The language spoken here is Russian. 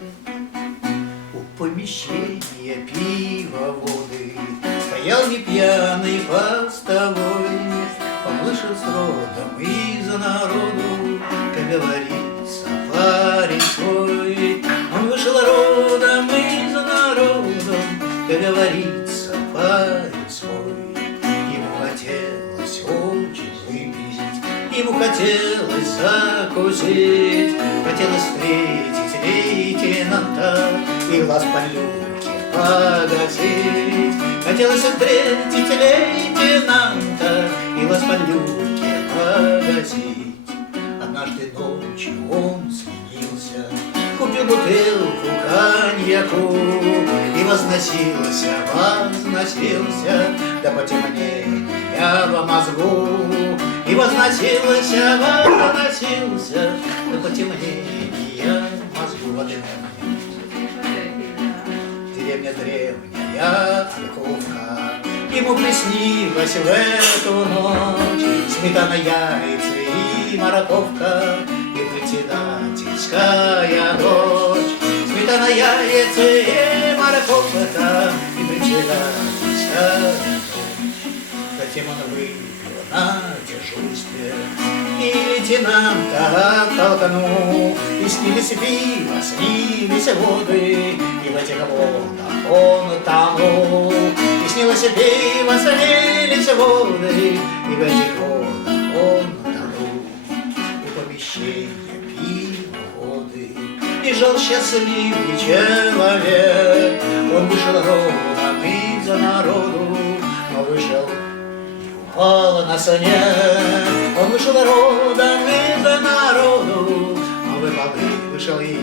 У помещения пива, воды стоял не пьяный постовой. Он вышел с родом из народу, как говорится, парень свой. Он вышел родом из народу, как говорится, парень свой. Ему хотелось очень выпить, ему хотелось закусить, хотелось встретить лейтенанта и глаз по люльке погасить. Хотелось встретить лейтенанта и глаз по люльке погасить. Однажды ночью он сменился, купил бутылку коньяку и возносился до потемнения в мозгу. И возносился до потемнения в мозгу. Вот деревня древняя, Ольховка. Ему приснилась в эту ночь сметана, яйца и морковка, и председательская дочь. Сметана, яйца и морковка, и председательская дочь. Затем он выпил на дежурстве, и лейтенанта толкнул. И снились пиво, снились воды, и в этих водах он тонул. И снилось пиво, снились воды, и в этих водах он тонул. У помещения пива, воды лежал счастливый человек. Он вышел родом из народу, но вышел и упал на снег. Он вышел родом из народу, но вышел и